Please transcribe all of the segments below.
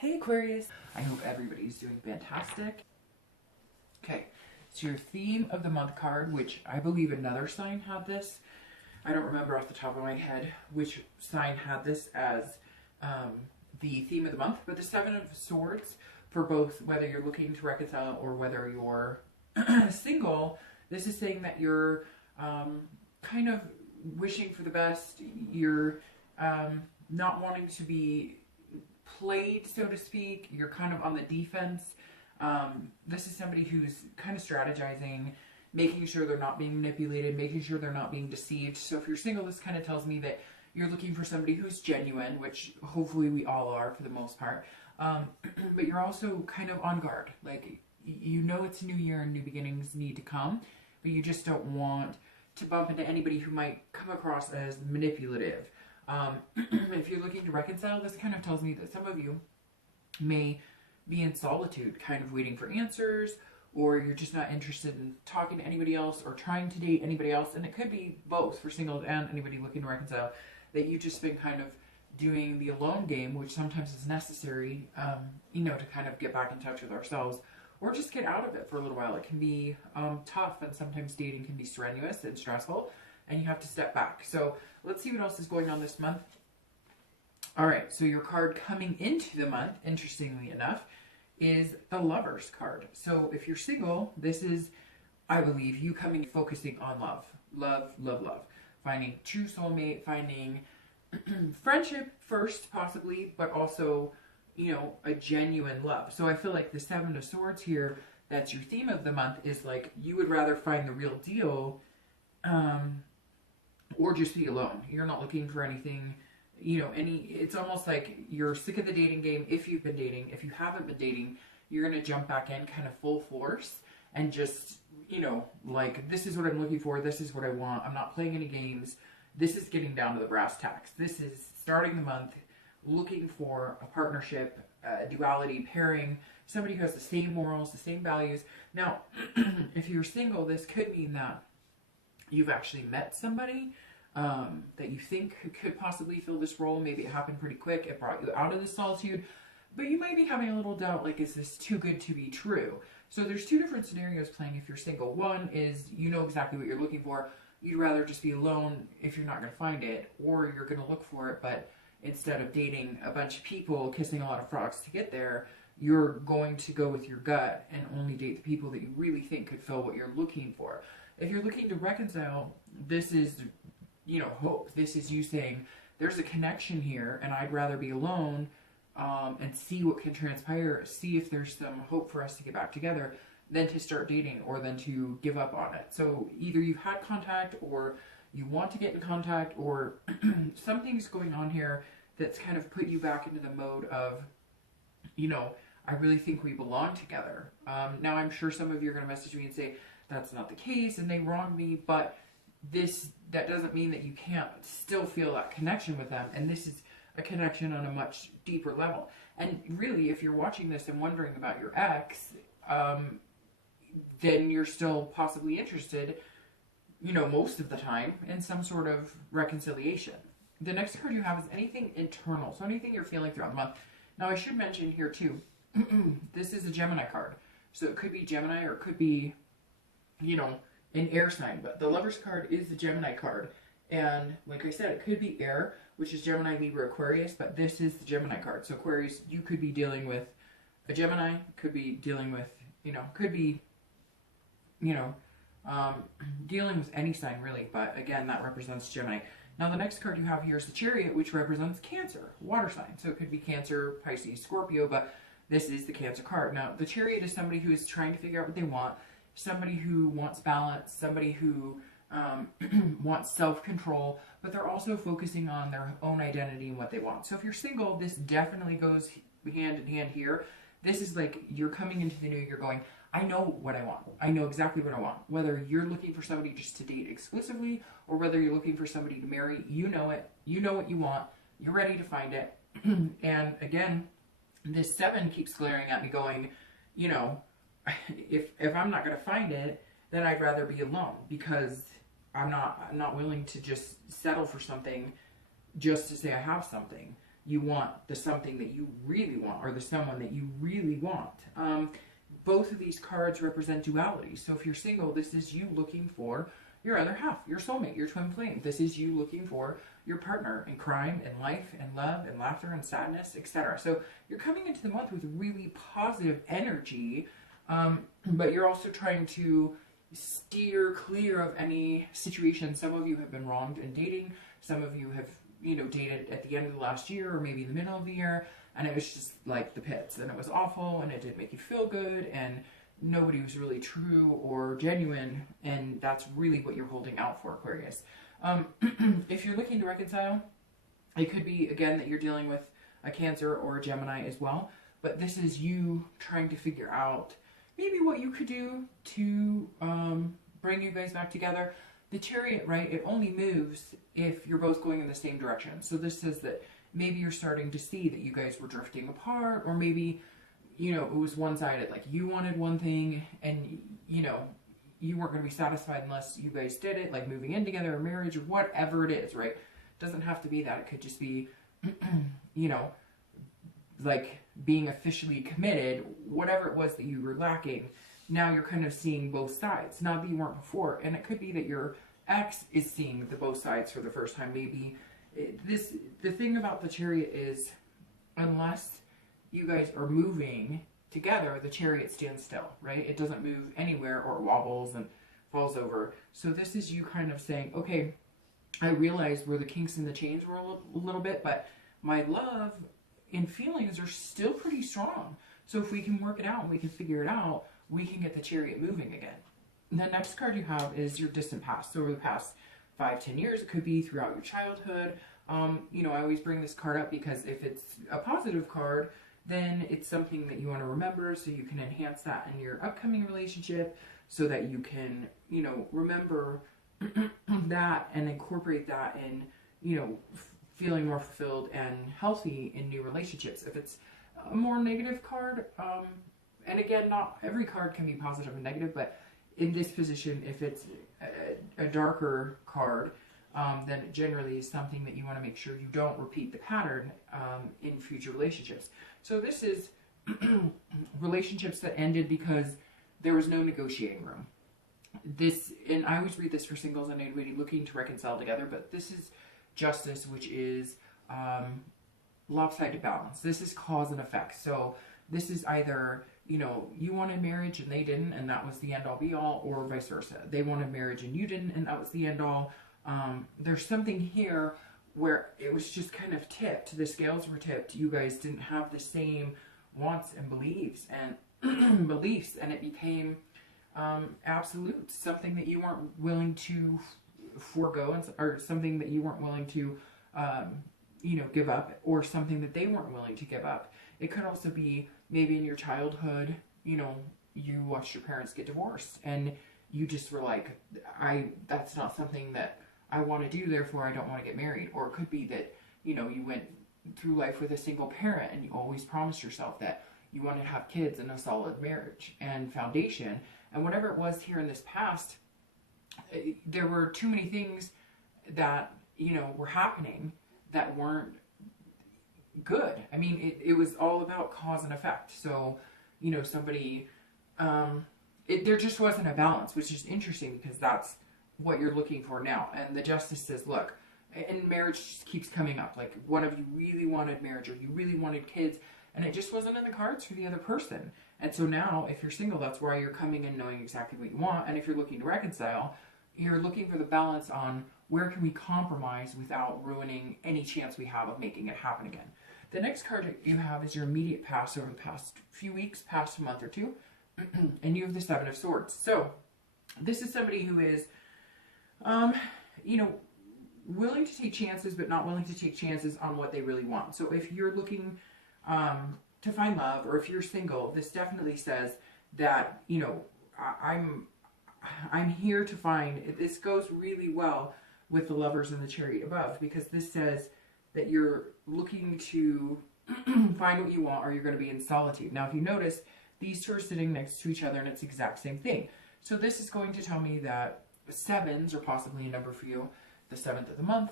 Hey Aquarius, I hope everybody's doing fantastic. Okay, so your theme of the month card, which I believe another sign had this. I don't remember off the top of my head which sign had this as the theme of the month, but the Seven of Swords for both whether you're looking to reconcile or whether you're single. This is saying that you're kind of wishing for the best. You're not wanting to be played, so to speak. You're kind of on the defense. This is somebody who's kind of strategizing, making sure they're not being manipulated, making sure they're not being deceived. So if you're single, this kind of tells me that you're looking for somebody who's genuine, which hopefully we all are for the most part. But you're also kind of on guard. Like, you know it's a new year and new beginnings need to come, but you just don't want to bump into anybody who might come across as manipulative. If you're looking to reconcile, this kind of tells me that some of you may be in solitude, kind of waiting for answers, or you're just not interested in talking to anybody else or trying to date anybody else. And it could be both for singles and anybody looking to reconcile, that you've just been kind of doing the alone game, which sometimes is necessary, to kind of get back in touch with ourselves or just get out of it for a little while. It can be tough, and sometimes dating can be strenuous and stressful, and you have to step back. So let's see what else is going on this month. All right, so your card coming into the month, interestingly enough, is the Lover's card. So if you're single, this is, I believe, you focusing on love. Love, love, love. Finding true soulmate, finding friendship first, possibly, but also, a genuine love. So I feel like the Seven of Swords here, that's your theme of the month, is like you would rather find the real deal or just be alone. You're not looking for anything, it's almost like you're sick of the dating game if you've been dating. If you haven't been dating, you're going to jump back in kind of full force and just, like, this is what I'm looking for. This is what I want. I'm not playing any games. This is getting down to the brass tacks. This is starting the month looking for a partnership, duality, pairing, somebody who has the same morals, the same values. Now, if you're single, this could mean that you've actually met somebody that you think could possibly fill this role. Maybe it happened pretty quick. It brought you out of the solitude, but you might be having a little doubt, like, is this too good to be true? So there's two different scenarios playing if you're single. One is you know exactly what you're looking for. You'd rather just be alone if you're not going to find it, or you're going to look for it, but instead of dating a bunch of people, kissing a lot of frogs to get there, you're going to go with your gut and only date the people that you really think could fill what you're looking for. If you're looking to reconcile, this is, hope. This is you saying, there's a connection here, and I'd rather be alone and see what can transpire, see if there's some hope for us to get back together, than to start dating or than to give up on it. So either you've had contact, or you want to get in contact, or something's going on here that's kind of put you back into the mode of, I really think we belong together. Now, I'm sure some of you are going to message me and say, that's not the case and they wronged me, but that doesn't mean that you can't still feel that connection with them. And this is a connection on a much deeper level. And really, if you're watching this and wondering about your ex, then you're still possibly interested, most of the time, in some sort of reconciliation. The next card you have is anything internal, so anything you're feeling throughout the month. Now, I should mention here too, this is a Gemini card. So it could be Gemini, or it could be, an air sign, but the Lover's card is the Gemini card. And like I said, it could be air, which is Gemini, Libra, Aquarius, but this is the Gemini card. So Aquarius, you could be dealing with a Gemini, could be dealing with, dealing with any sign really, but again, that represents Gemini. Now, the next card you have here is the Chariot, which represents Cancer, water sign. So it could be Cancer, Pisces, Scorpio, but this is the Cancer card. Now, the Chariot is somebody who is trying to figure out what they want, somebody who wants balance, somebody who wants self-control, but they're also focusing on their own identity and what they want. So if you're single, this definitely goes hand in hand here. This is like you're coming into the new year going, I know what I want. I know exactly what I want. Whether you're looking for somebody just to date exclusively, or whether you're looking for somebody to marry, you know it. You know what you want. You're ready to find it. And again, this 7 keeps glaring at me going, if I'm not going to find it, then I'd rather be alone, because I'm not willing to just settle for something just to say I have something. you want the something that you really want, or the someone that you really want. Both of these cards represent duality. So if you're single, this is you looking for your other half, your soulmate, your twin flame. This is you looking for your partner in crime, in life, in love, in laughter, and sadness, etc. So you're coming into the month with really positive energy, but you're also trying to steer clear of any situation. Some of you have been wronged in dating. Some of you have, dated at the end of the last year or maybe the middle of the year, and it was just like the pits, and it was awful, and it didn't make you feel good, and nobody was really true or genuine, and that's really what you're holding out for, Aquarius. If you're looking to reconcile, it could be, again, that you're dealing with a Cancer or a Gemini as well, but this is you trying to figure out maybe what you could do to bring you guys back together. The Chariot, right, it only moves if you're both going in the same direction. So this says that maybe you're starting to see that you guys were drifting apart, or maybe, it was one-sided. Like, you wanted one thing, and, you weren't going to be satisfied unless you guys did it, like moving in together or marriage or whatever it is, right? It doesn't have to be that. It could just be, like being officially committed, whatever it was that you were lacking. Now you're kind of seeing both sides, not that you weren't before. And it could be that your ex is seeing the both sides for the first time. Maybe the thing about the Chariot is, unless you guys are moving together, the Chariot stands still, right? It doesn't move anywhere, or it wobbles and falls over. So this is you kind of saying, okay, I realized where the kinks in the chains were a little bit, but my love and feelings are still pretty strong. So if we can work it out and we can figure it out, we can get the Chariot moving again. The next card you have is your distant past. So over the past 5-10 years, it could be throughout your childhood. I always bring this card up because if it's a positive card, then it's something that you want to remember, so you can enhance that in your upcoming relationship, so that you can, remember that and incorporate that in, feeling more fulfilled and healthy in new relationships. If it's a more negative card, and again, not every card can be positive and negative, but in this position, if it's a darker card, then it generally is something that you want to make sure you don't repeat the pattern in future relationships. So this is relationships that ended because there was no negotiating room. And I always read this for singles and anybody looking to reconcile together, but this is justice, which is lopsided balance. This is cause and effect. So this is either, you wanted marriage and they didn't, and that was the end all be all, or vice versa. They wanted marriage and you didn't, and that was the end all. There's something here where it was just kind of tipped. The scales were tipped. You guys didn't have the same wants and beliefs, and and it became absolute, something that you weren't willing to forego, or something that you weren't willing to give up, or something that they weren't willing to give up. It could also be maybe in your childhood, you watched your parents get divorced, and you just were like, that's not something that I want to do, therefore I don't want to get married. Or it could be that, you went through life with a single parent and you always promised yourself that you want to have kids and a solid marriage and foundation. And whatever it was here in this past, there were too many things that, were happening that weren't good. I mean, it was all about cause and effect. So, somebody, there just wasn't a balance, which is interesting because that's what you're looking for now. And the Justice says, look, and marriage just keeps coming up. Like, one of you really wanted marriage, or you really wanted kids, and it just wasn't in the cards for the other person. And so now, if you're single, that's why you're coming in knowing exactly what you want. And if you're looking to reconcile, you're looking for the balance on where can we compromise without ruining any chance we have of making it happen again. The next card you have is your immediate past over the past few weeks, past a month or two. And you have the Seven of Swords. So this is somebody who is, willing to take chances, but not willing to take chances on what they really want. So if you're looking to find love, or if you're single, this definitely says that, I'm here to find, this goes really well with the Lovers and the Chariot above, because this says that you're looking to find what you want, or you're going to be in solitude. Now, if you notice, these two are sitting next to each other, and it's the exact same thing. So this is going to tell me that sevens are possibly a number for you. The 7th of the month,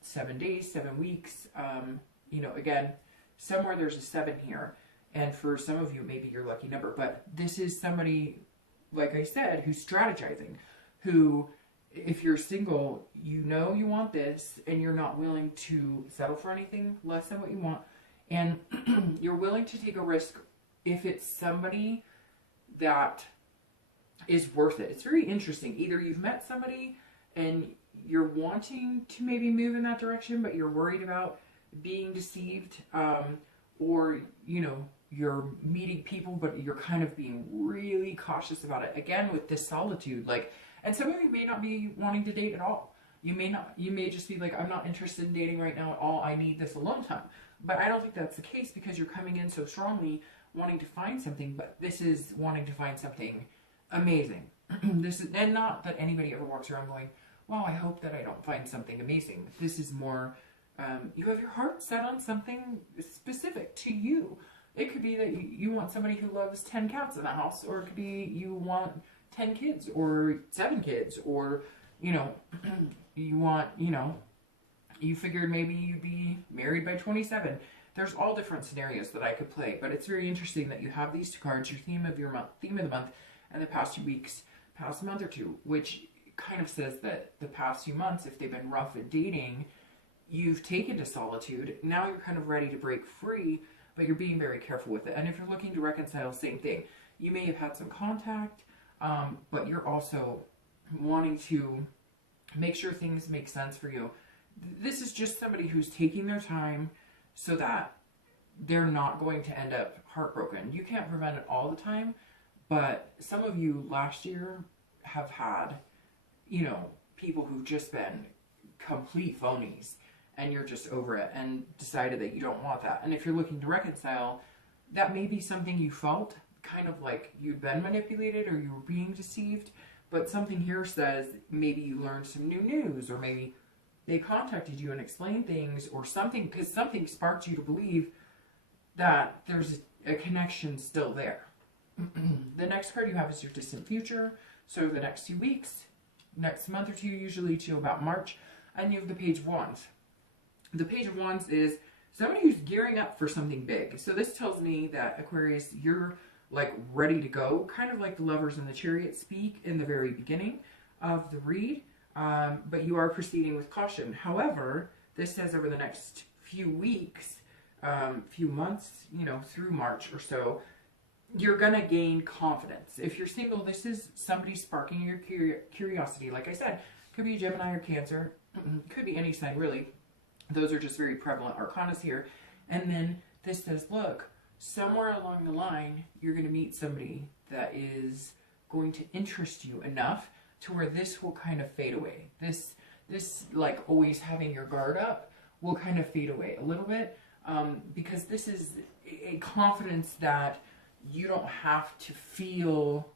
7 days, 7 weeks, you know, again, somewhere there's a 7 here. And for some of you, maybe your lucky number. But this is somebody, like I said, who's strategizing. Who, if you're single, you know you want this. And you're not willing to settle for anything less than what you want. And you're willing to take a risk if it's somebody that is worth it. It's very interesting. Either you've met somebody and you're wanting to maybe move in that direction, but you're worried about being deceived, or, you know, you're meeting people, but you're kind of being really cautious about it. Again, with this solitude, like, and some of you may not be wanting to date at all. You may just be like, I'm not interested in dating right now at all. I need this alone time. But I don't think that's the case, because you're coming in so strongly wanting to find something, but this is wanting to find something amazing. This is, and not that anybody ever walks around going, wow, I hope that I don't find something amazing. This is more, you have your heart set on something specific to you. It could be that you want somebody who loves 10 cats in the house, or it could be you want 10 kids or 7 kids, or, you know, you want, you know, you figured maybe you'd be married by 27. There's all different scenarios that I could play, but it's very interesting that you have these 2 cards, your theme of the month, and the past 2 weeks, past month or 2, which kind of says that the past few months, if they've been rough at dating, you've taken to solitude. Now you're kind of ready to break free, but you're being very careful with it. And if you're looking to reconcile, same thing. You may have had some contact, but you're also wanting to make sure things make sense for you. This is just somebody who's taking their time so that they're not going to end up heartbroken. You can't prevent it all the time, but some of you last year have had, you know, people who've just been complete phonies, and you're just over it and decided that you don't want that. And if you're looking to reconcile, that may be something you felt, kind of like you'd been manipulated or you were being deceived, but something here says maybe you learned some new news, or maybe they contacted you and explained things, or something, because something sparked you to believe that there's a connection still there. The next card you have is your distant future. So the next 2 weeks, next month or 2, usually to about March, and you have the Page of Wands. The Page of Wands is somebody who's gearing up for something big. So this tells me that, Aquarius, you're like ready to go, kind of like the Lovers and the Chariot speak in the very beginning of the read, but you are proceeding with caution. However, this says over the next few weeks, few months, you know, through March or so, you're going to gain confidence. If you're single, this is somebody sparking your curiosity. Like I said, could be Gemini or Cancer. Could be any sign, really. Those are just very prevalent arcanas here. And then this says, look, somewhere along the line, you're going to meet somebody that is going to interest you enough to where this will kind of fade away. This like always having your guard up will kind of fade away a little bit, because this is a confidence that you don't have to feel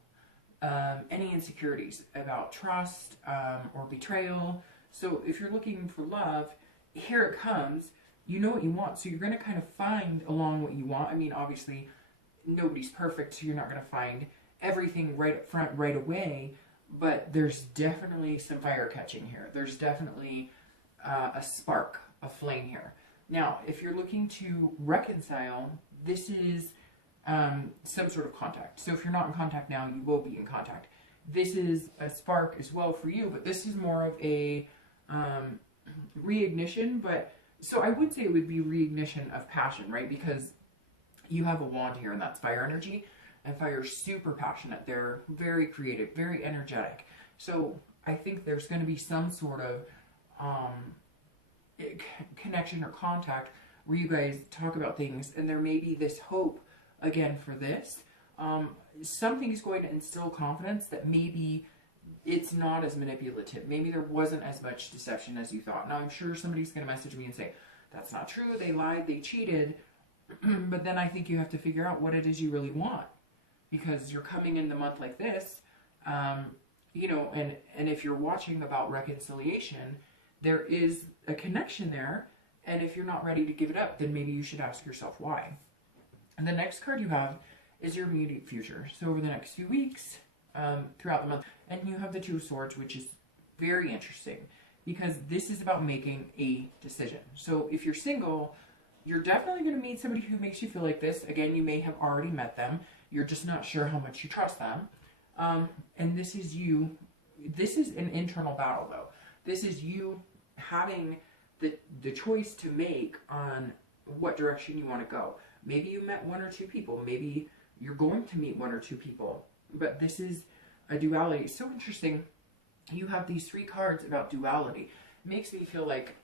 any insecurities about trust or betrayal. So if you're looking for love, here it comes. You know what you want, so you're going to kind of find along what you want. I mean, obviously, nobody's perfect, so you're not going to find everything right up front right away, but there's definitely some fire catching here. There's definitely a spark, a flame here. Now, if you're looking to reconcile, this is some sort of contact. So if you're not in contact now, you will be in contact. This is a spark as well for you, but this is more of a reignition. But so I would say it would be reignition of passion, right? Because you have a wand here, and that's fire energy, and fire is super passionate. They're very creative, very energetic. So I think there's going to be some sort of connection or contact where you guys talk about things, and there may be this hope again for this. Something's going to instill confidence that maybe it's not as manipulative. Maybe there wasn't as much deception as you thought. Now, I'm sure somebody's going to message me and say, that's not true, they lied, they cheated. But then I think you have to figure out what it is you really want. Because you're coming in the month like this, you know, and if you're watching about reconciliation, there is a connection there. And if you're not ready to give it up, then maybe you should ask yourself why. And the next card you have is your immediate future. So over the next few weeks, throughout the month, and you have the Two of Swords, which is very interesting because this is about making a decision. So if you're single, you're definitely going to meet somebody who makes you feel like this. Again, you may have already met them. You're just not sure how much you trust them. And this is you. This is an internal battle, though. This is you having the choice to make on what direction you want to go. Maybe you met one or two people. Maybe you're going to meet one or two people. But this is a duality. It's so interesting. You have these 3 cards about duality. It makes me feel like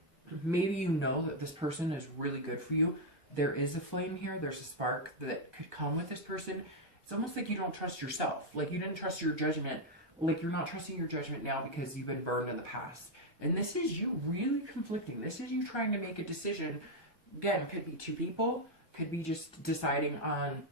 maybe you know that this person is really good for you. There is a flame here. There's a spark that could come with this person. It's almost like you don't trust yourself. Like you didn't trust your judgment. Like you're not trusting your judgment now because you've been burned in the past. And this is you really conflicting. This is you trying to make a decision. Again, could be 2 people. Could be just deciding on,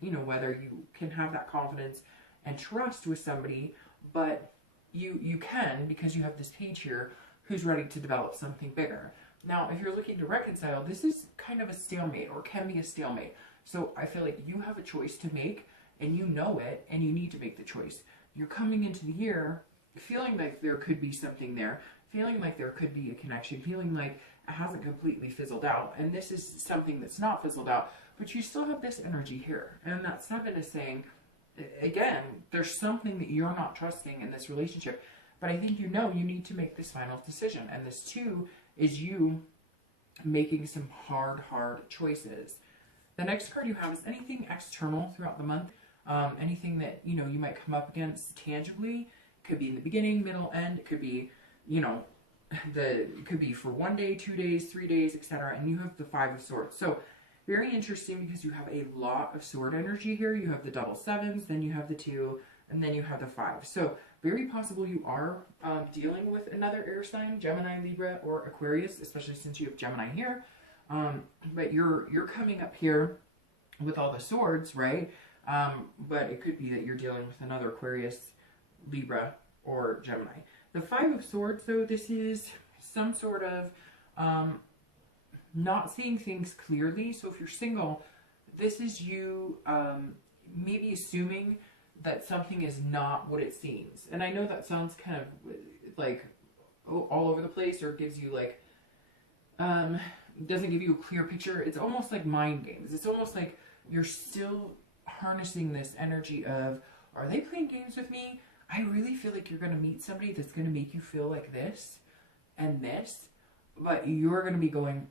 you know, whether you can have that confidence and trust with somebody. But you can, because you have this page here, who's ready to develop something bigger. Now, if you're looking to reconcile, this is kind of a stalemate, or can be a stalemate. So I feel like you have a choice to make, and you know it, and you need to make the choice. You're coming into the year feeling like there could be something there, feeling like there could be a connection, feeling like it hasn't completely fizzled out. And this is something that's not fizzled out, but you still have this energy here. And that 7 is saying, again, there's something that you're not trusting in this relationship. But I think you know you need to make this final decision. And this 2 is you making some hard choices. The next card you have is anything external throughout the month. Anything that, you know, you might come up against tangibly. It could be in the beginning, middle, end. It could be, you know, it could be for 1 day, 2 days, 3 days, etc. And you have the 5 of Swords. So very interesting because you have a lot of sword energy here. You have the double 7s, then you have the 2, and then you have the 5. So very possible you are dealing with another air sign, Gemini, Libra, or Aquarius, especially since you have Gemini here. But you're coming up here with all the swords, right? But it could be that you're dealing with another Aquarius, Libra, or Gemini. The 5 of Swords, though, this is some sort of not seeing things clearly. So if you're single, this is you maybe assuming that something is not what it seems. And I know that sounds kind of like all over the place, or gives you like doesn't give you a clear picture. It's almost like mind games. It's almost like you're still harnessing this energy of, are they playing games with me? I really feel like you're going to meet somebody that's going to make you feel like this and this, but you're going to be going,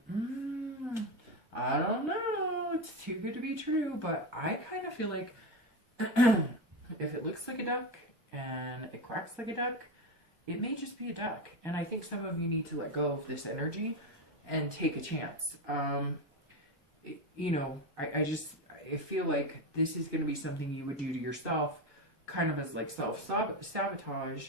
I don't know, it's too good to be true. But I kind of feel like if it looks like a duck and it quacks like a duck, it may just be a duck. And I think some of you need to let go of this energy and take a chance. You know, I feel like this is going to be something you would do to yourself, kind of as like self-sabotage,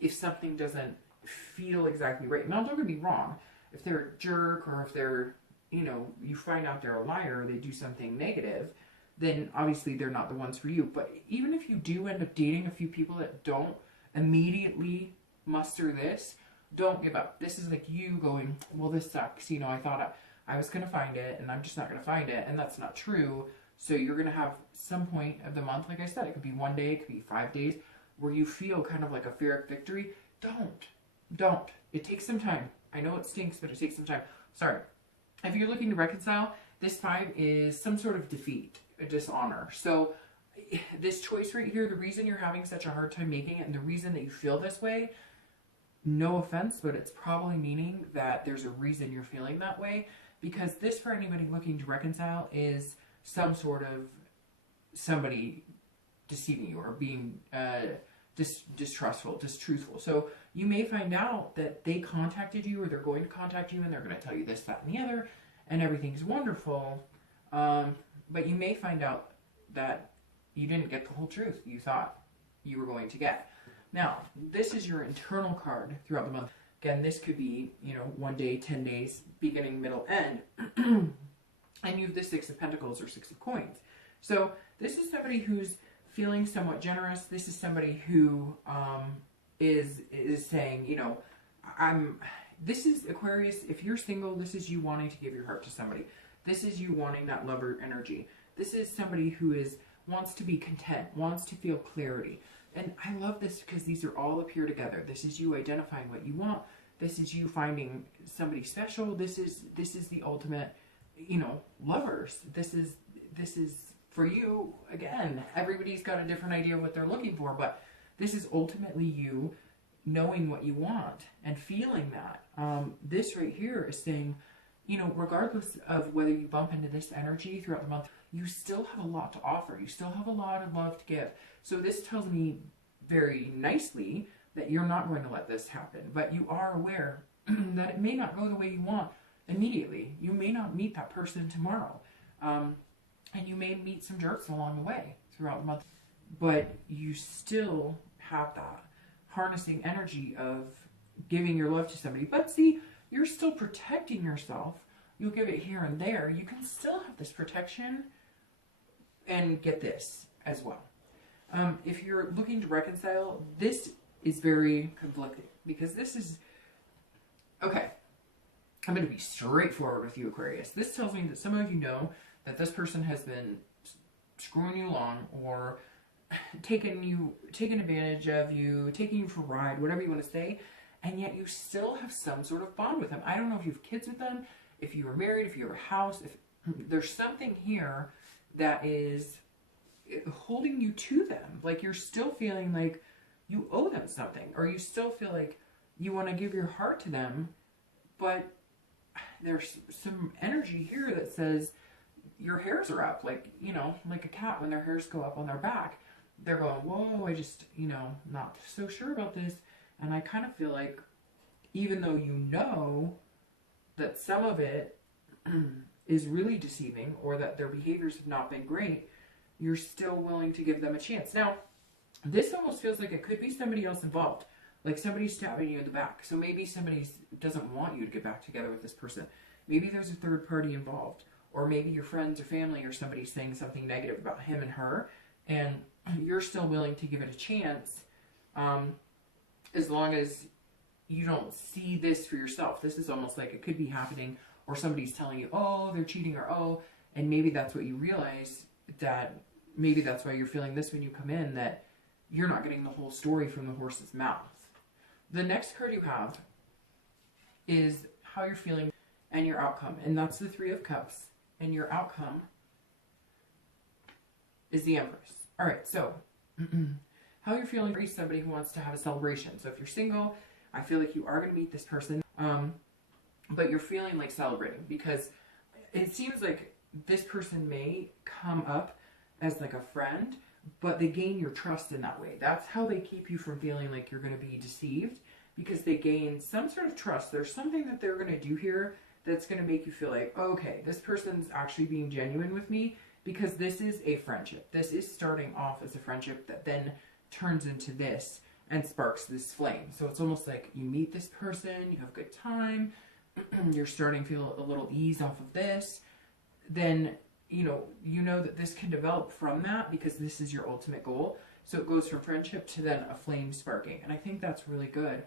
if something doesn't feel exactly right. Now, don't get me wrong. If they're a jerk, or if they're, you know, you find out they're a liar, or they do something negative, then obviously they're not the ones for you. But even if you do end up dating a few people that don't immediately muster this, don't give up. This is like you going, well, this sucks. You know, I thought I was going to find it, and I'm just not going to find it. And that's not true. So you're going to have some point of the month, like I said, it could be 1 day, it could be 5 days, where you feel kind of like a Pyrrhic victory. Don't. It takes some time. I know it stinks, but it takes some time. Sorry. If you're looking to reconcile, this 5 is some sort of defeat, a dishonor. So this choice right here, the reason you're having such a hard time making it, and the reason that you feel this way, no offense, but it's probably meaning that there's a reason you're feeling that way. Because this, for anybody looking to reconcile, is some sort of somebody deceiving you, or being distrustful, distruthful. So you may find out that they contacted you, or they're going to contact you, and they're going to tell you this, that, and the other, and everything's wonderful. But you may find out that you didn't get the whole truth you thought you were going to get. Now, this is your internal card throughout the month. Again, this could be, you know, 1 day, 10 days, beginning, middle, end. And you have the 6 of Pentacles, or 6 of Coins. So this is somebody who's feeling somewhat generous. This is somebody who is saying, you know, this is Aquarius. If you're single, this is you wanting to give your heart to somebody. This is you wanting that lover energy. This is somebody who wants to be content, wants to feel clarity. And I love this because these are all up here together. This is you identifying what you want. This is you finding somebody special. This is the ultimate you know, lovers. This is for you. Again, everybody's got a different idea of what they're looking for, but this is ultimately you knowing what you want and feeling that. This right here is saying, you know, regardless of whether you bump into this energy throughout the month, you still have a lot to offer. You still have a lot of love to give. So this tells me very nicely that you're not going to let this happen, but you are aware that it may not go the way you want immediately. You may not meet that person tomorrow. And you may meet some jerks along the way throughout the month, but you still have that harnessing energy of giving your love to somebody. But see, you're still protecting yourself. You'll give it here and there. You can still have this protection and get this as well. If you're looking to reconcile, this is very conflicting because this is, okay, I'm going to be straightforward with you, Aquarius. This tells me that some of you know that this person has been screwing you along or taking advantage of you, taking you for a ride, whatever you want to say, and yet you still have some sort of bond with them. I don't know if you have kids with them, if you were married, if you have a house, if there's something here that is holding you to them. Like you're still feeling like you owe them something, or you still feel like you want to give your heart to them, but there's some energy here that says your hairs are up, like, you know, like a cat when their hairs go up on their back. They're going, whoa, I just, you know, not so sure about this. And I kind of feel like, even though you know that some of it is really deceiving or that their behaviors have not been great, you're still willing to give them a chance. Now, this almost feels like it could be somebody else involved. Like somebody's stabbing you in the back. So maybe somebody doesn't want you to get back together with this person. Maybe there's a third party involved. Or maybe your friends or family or somebody's saying something negative about him and her. And you're still willing to give it a chance, as long as you don't see this for yourself. This is almost like it could be happening, or somebody's telling you, oh, they're cheating, or oh, and maybe that's what you realize, that maybe that's why you're feeling this when you come in, that you're not getting the whole story from the horse's mouth. The next card you have is how you're feeling and your outcome, and that's the Three of Cups, and your outcome is the Empress. All right, so how you're feeling for somebody who wants to have a celebration. So if you're single, I feel like you are going to meet this person, but you're feeling like celebrating because it seems like this person may come up as like a friend, but they gain your trust in that way. That's how they keep you from feeling like you're going to be deceived, because they gain some sort of trust. There's something that they're going to do here that's going to make you feel like, okay, this person's actually being genuine with me, because this is a friendship. This is starting off as a friendship that then turns into this and sparks this flame. So it's almost like you meet this person, you have a good time, you're starting to feel a little ease off of this, then you know that this can develop from that, because this is your ultimate goal. So it goes from friendship to then a flame sparking, and I think that's really good.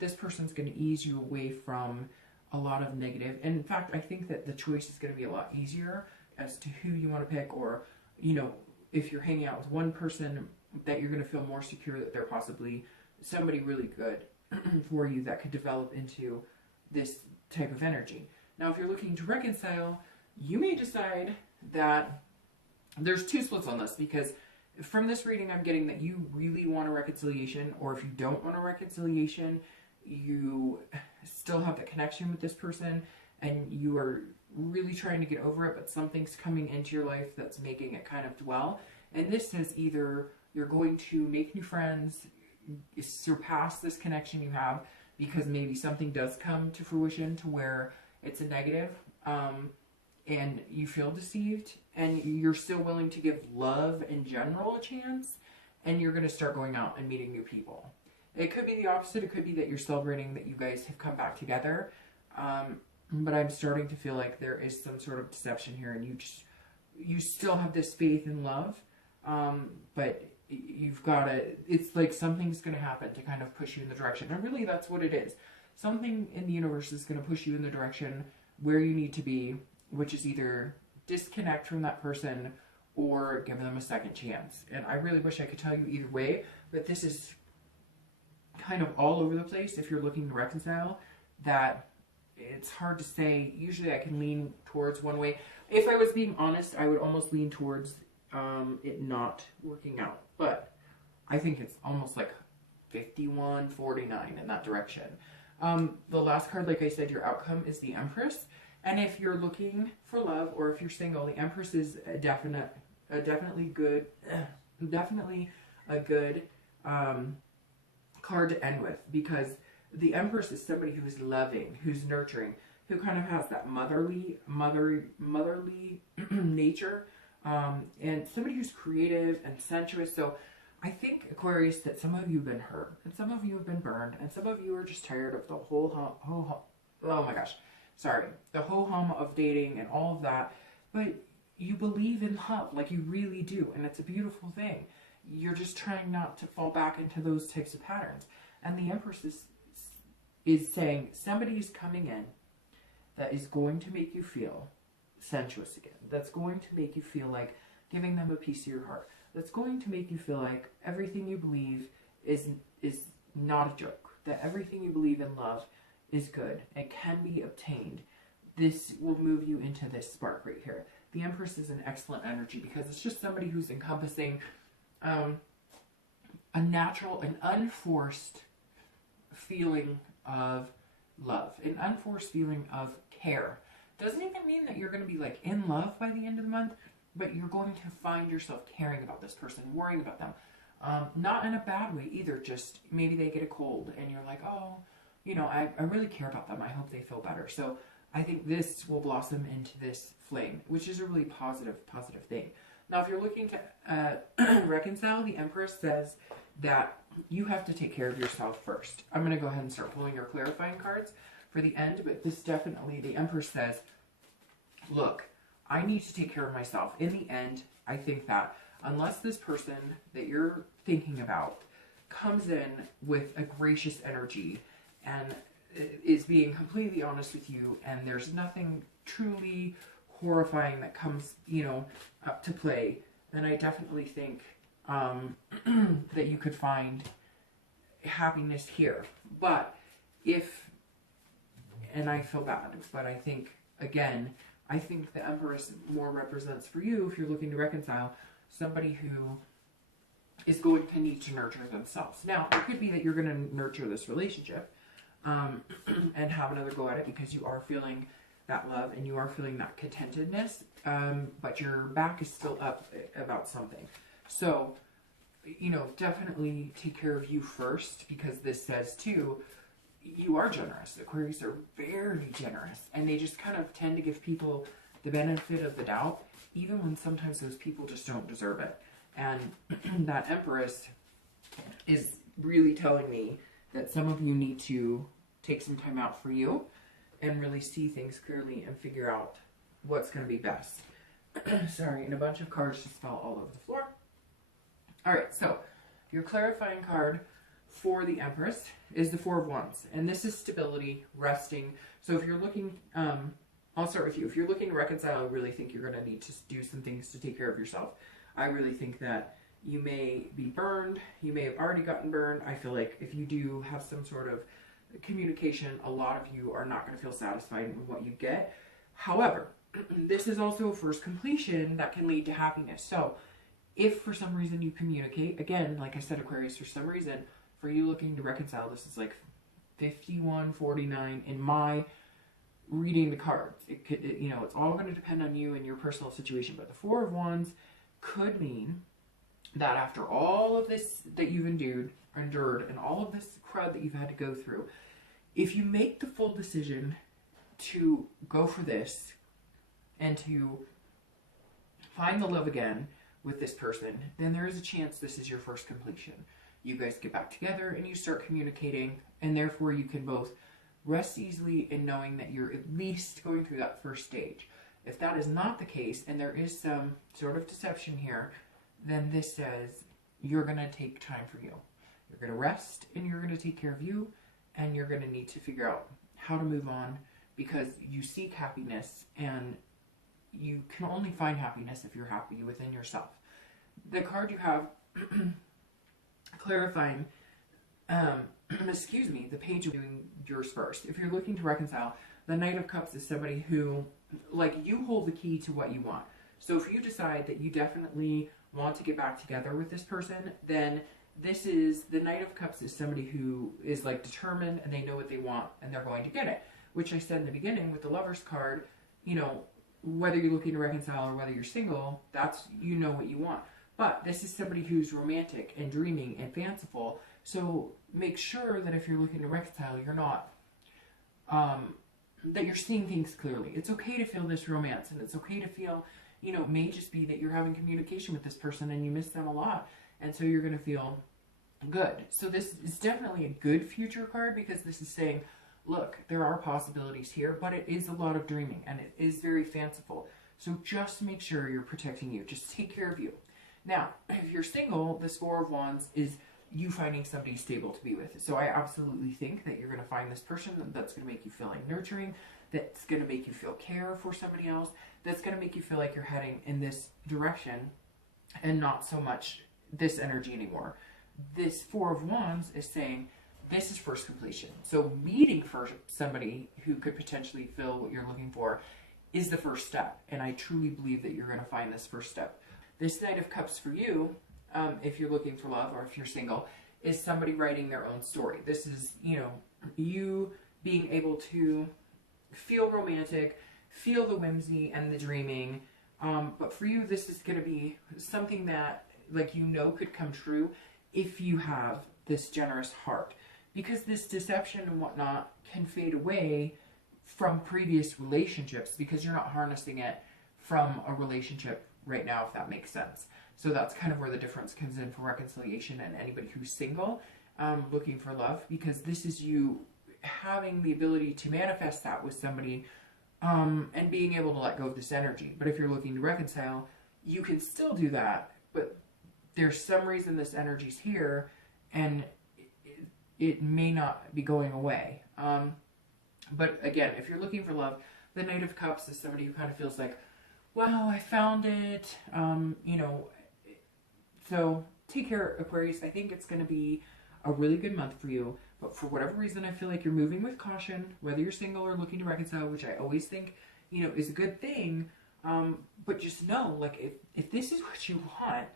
This person's going to ease you away from a lot of negative, and in fact I think that the choice is going to be a lot easier as to who you want to pick, or if you're hanging out with one person, that you're going to feel more secure that they're possibly somebody really good for you that could develop into this type of energy. Now if you're looking to reconcile, you may decide that there's two splits on this, because from this reading I'm getting that you really want a reconciliation, or if you don't want a reconciliation, you still have the connection with this person and you are really trying to get over it, but something's coming into your life that's making it kind of dwell. And this says either you're going to make new friends, surpass this connection you have, because maybe something does come to fruition to where it's a negative, and you feel deceived, and you're still willing to give love in general a chance, and you're going to start going out and meeting new people. It could be the opposite. It could be that you're celebrating that you guys have come back together, but I'm starting to feel like there is some sort of deception here, and you still have this faith and love, but you've got to, it's like something's going to happen to kind of push you in the direction. And really that's what it is. Something in the universe is going to push you in the direction where you need to be, which is either disconnect from that person or give them a second chance. And I really wish I could tell you either way, but this is kind of all over the place if you're looking to reconcile, that it's hard to say. Usually I can lean towards one way. If I was being honest, I would almost lean towards it not working out. But I think it's almost like 51-49 in that direction. The last card, like I said, your outcome is the Empress. And if you're looking for love, or if you're single, the Empress is definitely a good card to end with, because the Empress is somebody who's loving, who's nurturing, who kind of has that motherly nature, and somebody who's creative and sensuous. So I think, Aquarius, that some of you have been hurt, and some of you have been burned, and some of you are just tired of the the ho-hum of dating and all of that. But you believe in love, like you really do, and it's a beautiful thing. You're just trying not to fall back into those types of patterns. And the Empress is saying somebody is coming in that is going to make you feel sensuous again. That's going to make you feel like giving them a piece of your heart. That's going to make you feel like everything you believe is not a joke. That everything you believe in love is good and can be obtained. This will move you into this spark right here. The Empress is an excellent energy because it's just somebody who's encompassing a natural and unforced feeling of love, an unforced feeling of care. Doesn't even mean that you're going to be like in love by the end of the month, but you're going to find yourself caring about this person, worrying about them. Not in a bad way either, just maybe they get a cold and you're like, oh, you know, I really care about them. I hope they feel better. So I think this will blossom into this flame, which is a really positive thing. Now, if you're looking to reconcile, the Empress says that you have to take care of yourself first. I'm going to go ahead and start pulling your clarifying cards for the end, but this definitely, the Empress says, look, I need to take care of myself. In the end, I think that unless this person that you're thinking about comes in with a gracious energy and is being completely honest with you, and there's nothing truly horrifying that comes, you know, up to play, then I definitely think that you could find happiness here. But if, and I feel bad, but I think, again, I think the Empress more represents for you, if you're looking to reconcile, somebody who is going to need to nurture themselves. Now, it could be that you're going to nurture this relationship and have another go at it because you are feeling that love and you are feeling that contentedness, but your back is still up about something. So, you know, definitely take care of you first, because this says too, you are generous. Aquarius are very generous, and they just kind of tend to give people the benefit of the doubt, even when sometimes those people just don't deserve it. And that Empress is really telling me that some of you need to take some time out for you and really see things clearly and figure out what's going to be best. Sorry, and a bunch of cards just fell all over the floor. All right, so your clarifying card for the Empress is the Four of Wands, and this is stability, resting. So if you're looking, I'll start with you. If you're looking to reconcile, I really think you're going to need to do some things to take care of yourself. I really think that you may be burned. You may have already gotten burned. I feel like if you do have some sort of communication, a lot of you are not going to feel satisfied in what you get. However, this is also a first completion that can lead to happiness. So if for some reason you communicate, again, like I said, Aquarius, for some reason, for you looking to reconcile, this is like 51-49 in my reading the cards. It could, you know, it's all going to depend on you and your personal situation. But the Four of Wands could mean that after all of this that you've endured and all of this crud that you've had to go through, if you make the full decision to go for this and to find the love again with this person, then there is a chance this is your first completion. You guys get back together and you start communicating, and therefore you can both rest easily in knowing that you're at least going through that first stage. If that is not the case, and there is some sort of deception here, then this says you're going to take time for you. You're going to rest, and you're going to take care of you, and you're going to need to figure out how to move on, because you seek happiness, and you can only find happiness if you're happy within yourself. The card you have clarifying, the page of doing yours first. If you're looking to reconcile, The Knight of Cups is somebody who, like, you hold the key to what you want. So if you decide that you definitely want to get back together with this person, then this is, the Knight of Cups is somebody who is like determined and they know what they want and they're going to get it. Which I said in the beginning with the Lover's card, you know, whether you're looking to reconcile or whether you're single, that's, you know what you want. But this is somebody who's romantic and dreaming and fanciful. So make sure that if you're looking to reconcile, you're not, that you're seeing things clearly. It's okay to feel this romance, and it's okay to feel, you know, it may just be that you're having communication with this person and you miss them a lot. And so you're going to feel good. So this is definitely a good future card, because this is saying, look, there are possibilities here, but it is a lot of dreaming and it is very fanciful. So just make sure you're protecting you. Just take care of you. Now, if you're single, this Four of Wands is you finding somebody stable to be with. So I absolutely think that you're going to find this person that's going to make you feel like nurturing, that's going to make you feel care for somebody else, that's going to make you feel like you're heading in this direction and not so much this energy anymore. This Four of Wands is saying this is first completion. So meeting for somebody who could potentially fill what you're looking for is the first step. And I truly believe that you're going to find this first step. This Knight of Cups for you, if you're looking for love or if you're single, is somebody writing their own story. This is, you know, you being able to feel romantic, feel the whimsy and the dreaming. But for you, this is going to be something that, like, you know, could come true if you have this generous heart. Because this deception and whatnot can fade away from previous relationships because you're not harnessing it from a relationship right now, if that makes sense. So that's kind of where the difference comes in for reconciliation and anybody who's single, looking for love, because this is you having the ability to manifest that with somebody, and being able to let go of this energy. But if you're looking to reconcile, you can still do that, but there's some reason this energy's here and it may not be going away. But again, if you're looking for love, the Knight of Cups is somebody who kind of feels like, wow, I found it, you know. So take care, Aquarius. I think it's going to be a really good month for you. But for whatever reason, I feel like you're moving with caution, whether you're single or looking to reconcile, which I always think, you know, is a good thing. But just know, like, if this is what you want,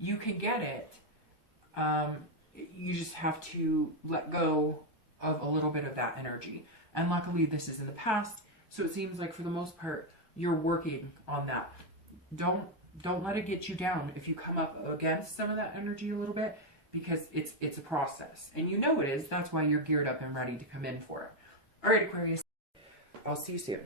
you can get it. You just have to let go of a little bit of that energy. And luckily, this is in the past. So it seems like for the most part, you're working on that. Don't let it get you down if you come up against some of that energy a little bit, because it's a process. And you know it is. That's why you're geared up and ready to come in for it. All right, Aquarius. I'll see you soon.